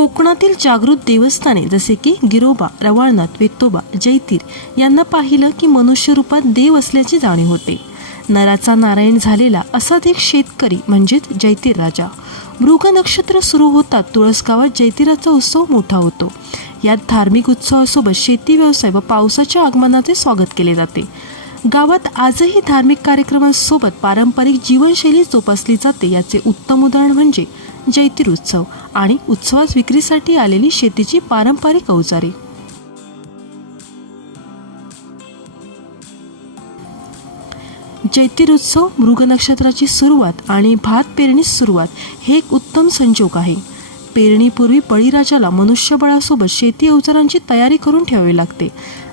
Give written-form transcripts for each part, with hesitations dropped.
कोकणातील जागृत देवस्थाने जसे की गिरोबा, रवाळनाथ, वेतोबा, जैतीर यांना पाहिलं की मनुष्य रूपात देव असल्याची जाणीव होते. नराचा नारायण झालेला असाच एक शेतकरी म्हणजेच जैतीर राजा. मृग नक्षत्र सुरू होतात तुळस गावात जैतिराचा उत्सव मोठा होतो. यात धार्मिक उत्सवासोबत शेती व्यवसाय व पावसाच्या आगमनाचे स्वागत केले जाते. गावात आजही धार्मिक कार्यक्रमांसोबत पारंपरिक जीवनशैली जोपासली जाते. याचे उत्तम उदाहरण म्हणजे जैतीर उत्सव आणि उत्सवात विक्रीसाठी आलेली शेतीची पारंपरिक अवजारे. जैतीर उत्सव, मृग नक्षत्राची सुरुवात आणि भात पेरणीस सुरुवात हे एक उत्तम संजोग आहे. पेरणीपूर्वी बळीराजाला मनुष्यबळासोबत शेती अवजारांची तयारी करून ठेवावी लागते.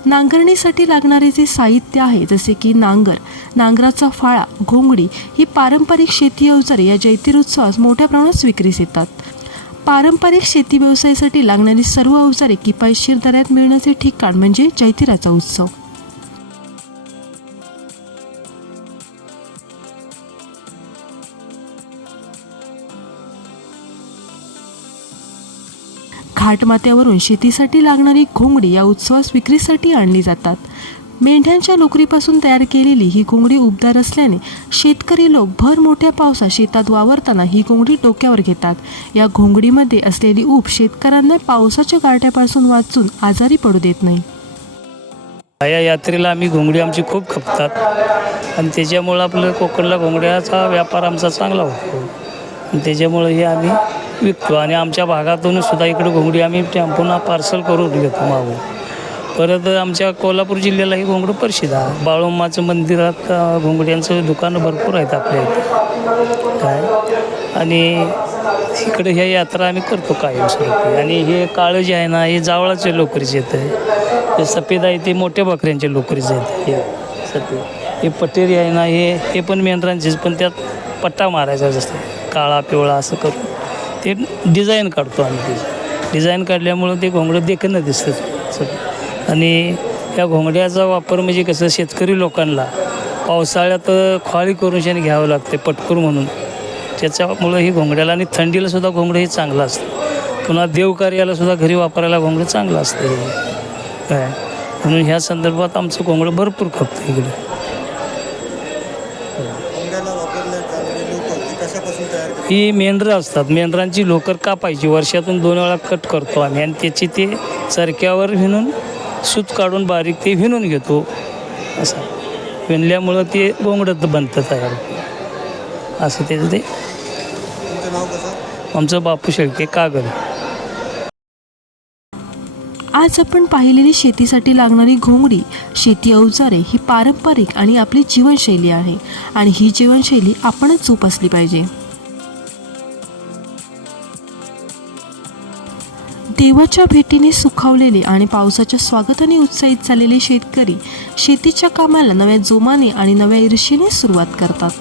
नांगरणीसाठी लागणारे जे साहित्य आहे जसे की नांगर, नांगराचा फाळा, घोंगडी ही पारंपरिक शेती अवजारे या जैतीर उत्सवात मोठ्या प्रमाणात विक्रीस येतात. पारंपरिक शेती व्यवसायासाठी लागणारी सर्व अवजारे किफायतशीर दरात मिळण्याचे ठिकाण म्हणजे जैतिराचा उत्सव. घाटमाथ्यावरून शेतीसाठी लागणारी घोंगडी या उत्सवास विक्रीसाठी आणली जातात. मेंढ्यांच्या लोकरीपासून तयार केलेली ही घोंगडी उबदार असल्याने शेतकरी लोक भर मोठ्या पावसात शेतात वावरताना ही घोंगडी डोक्यावर घेतात. या घोंगडीमध्ये असलेली ऊब शेतकऱ्यांना पावसाच्या गारठ्यापासून वाचून आजारी पडू देत नाही. या यात्रेला आम्ही घोंगडी आमची खूप खपतात आणि त्याच्यामुळं आपलं कोकणला घोंगड्याचा व्यापार आमचा चांगला होतो आणि त्याच्यामुळं हे आम्ही विकतो आणि आमच्या भागातून सुद्धा इकडे घोंगडी आम्ही टेम्पोना पार्सल करून घेतो मागून. परत आमच्या कोल्हापूर जिल्ह्याला ही घोंगडी प्रसिद्ध आहे. बाळूमाचं मंदिरात घोंगड्यांचं दुकानं भरपूर आहेत आपल्या इथे काय आणि इकडे ह्या यात्रा आम्ही करतो कायमस्वरूपी. आणि हे काळं जे आहे ना हे जावळाचे लोकरीचे येतं, हे सफेद आहे ते मोठ्या बकऱ्यांच्या लोकरीचे येतं. हे सफेद हे पटेरी आहे ना हे पण मेंढरांचेच, पण त्यात पट्टा मारायचा असतो काळा पिवळा असं करून ते डिझाईन काढतो आम्ही. ते डिझाईन काढल्यामुळं ते घोंगडं देखणं दिसतं. आणि या घोंगड्याचा वापर म्हणजे कसं शेतकरी लोकांना पावसाळ्यात ख्वाळी करून शेण घ्यावं लागते पटकूर म्हणून. त्याच्यामुळं ही घोंगड्याला आणि थंडीला सुद्धा घोंगडं हे चांगलं असतं. पुन्हा देवकार्याला सुद्धा घरी वापरायला घोंगडं चांगलं असतं हे काय. म्हणून ह्या संदर्भात आमचं घोंगडं भरपूर खपतं इकडे. ही मेंढरं असतात, मेंढरांची लोकर कापायची वर्षातून 2 वेळा कट करतो आम्ही आणि त्याची ते चरक्यावर विणून सूत काढून बारीक ते विणून घेतो. असं विणल्यामुळं ते घोंगडं बनतं तयार असं त्याचं. ते आमचं बापू शेळके कागद. आज आपण पाहिलेली शेतीसाठी लागणारी घोंगडी, शेती अवजारे ही पारंपरिक आणि आपली जीवनशैली आहे आणि ही जीवनशैली आपणच जोपासली पाहिजे. देवाच्या भेटीने सुखावलेले आणि पावसाच्या स्वागताने उत्साहित झालेले शेतकरी शेतीच्या कामाला नव्या जोमाने आणि नव्या ईर्षेने सुरुवात करतात.